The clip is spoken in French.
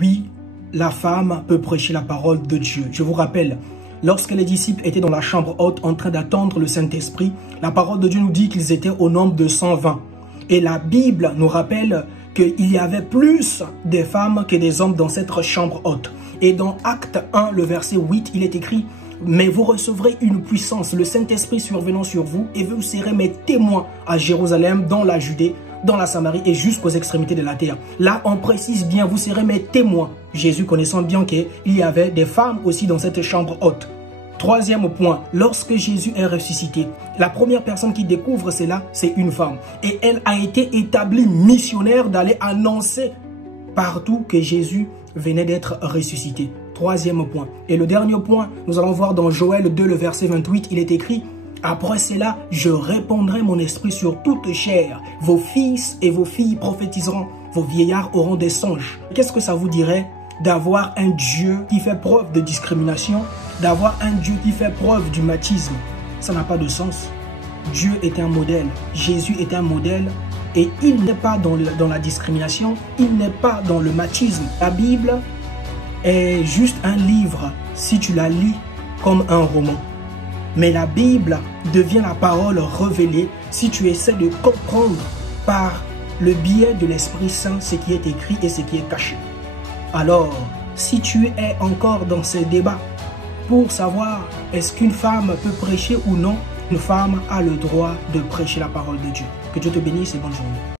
oui, la femme peut prêcher la parole de Dieu. Je vous rappelle, lorsque les disciples étaient dans la chambre haute en train d'attendre le Saint-Esprit, la parole de Dieu nous dit qu'ils étaient au nombre de 120. Et la Bible nous rappelle qu'il y avait plus de femmes que des hommes dans cette chambre haute. Et dans Acte 1, le verset 8, il est écrit « Mais vous recevrez une puissance, le Saint-Esprit survenant sur vous, et vous serez mes témoins à Jérusalem, dans la Judée, dans la Samarie et jusqu'aux extrémités de la terre. » Là, on précise bien, vous serez mes témoins. Jésus connaissant bien qu'il y avait des femmes aussi dans cette chambre haute. Troisième point, lorsque Jésus est ressuscité, la première personne qui découvre cela, c'est une femme. Et elle a été établie missionnaire d'aller annoncer partout que Jésus venait d'être ressuscité. Troisième point. Et le dernier point, nous allons voir dans Joël 2, le verset 28, il est écrit « Après cela, je répandrai mon esprit sur toute chair. Vos fils et vos filles prophétiseront. Vos vieillards auront des songes. » Qu'est-ce que ça vous dirait d'avoir un Dieu qui fait preuve de discrimination, d'avoir un Dieu qui fait preuve du machisme? Ça n'a pas de sens. Dieu est un modèle. Jésus est un modèle. Et il n'est pas dans la discrimination. Il n'est pas dans le machisme. La Bible est juste un livre si tu la lis comme un roman. Mais la Bible devient la parole révélée si tu essaies de comprendre par le biais de l'Esprit Saint ce qui est écrit et ce qui est caché. Alors, si tu es encore dans ce débat pour savoir est-ce qu'une femme peut prêcher ou non, une femme a le droit de prêcher la parole de Dieu. Que Dieu te bénisse et bonne journée.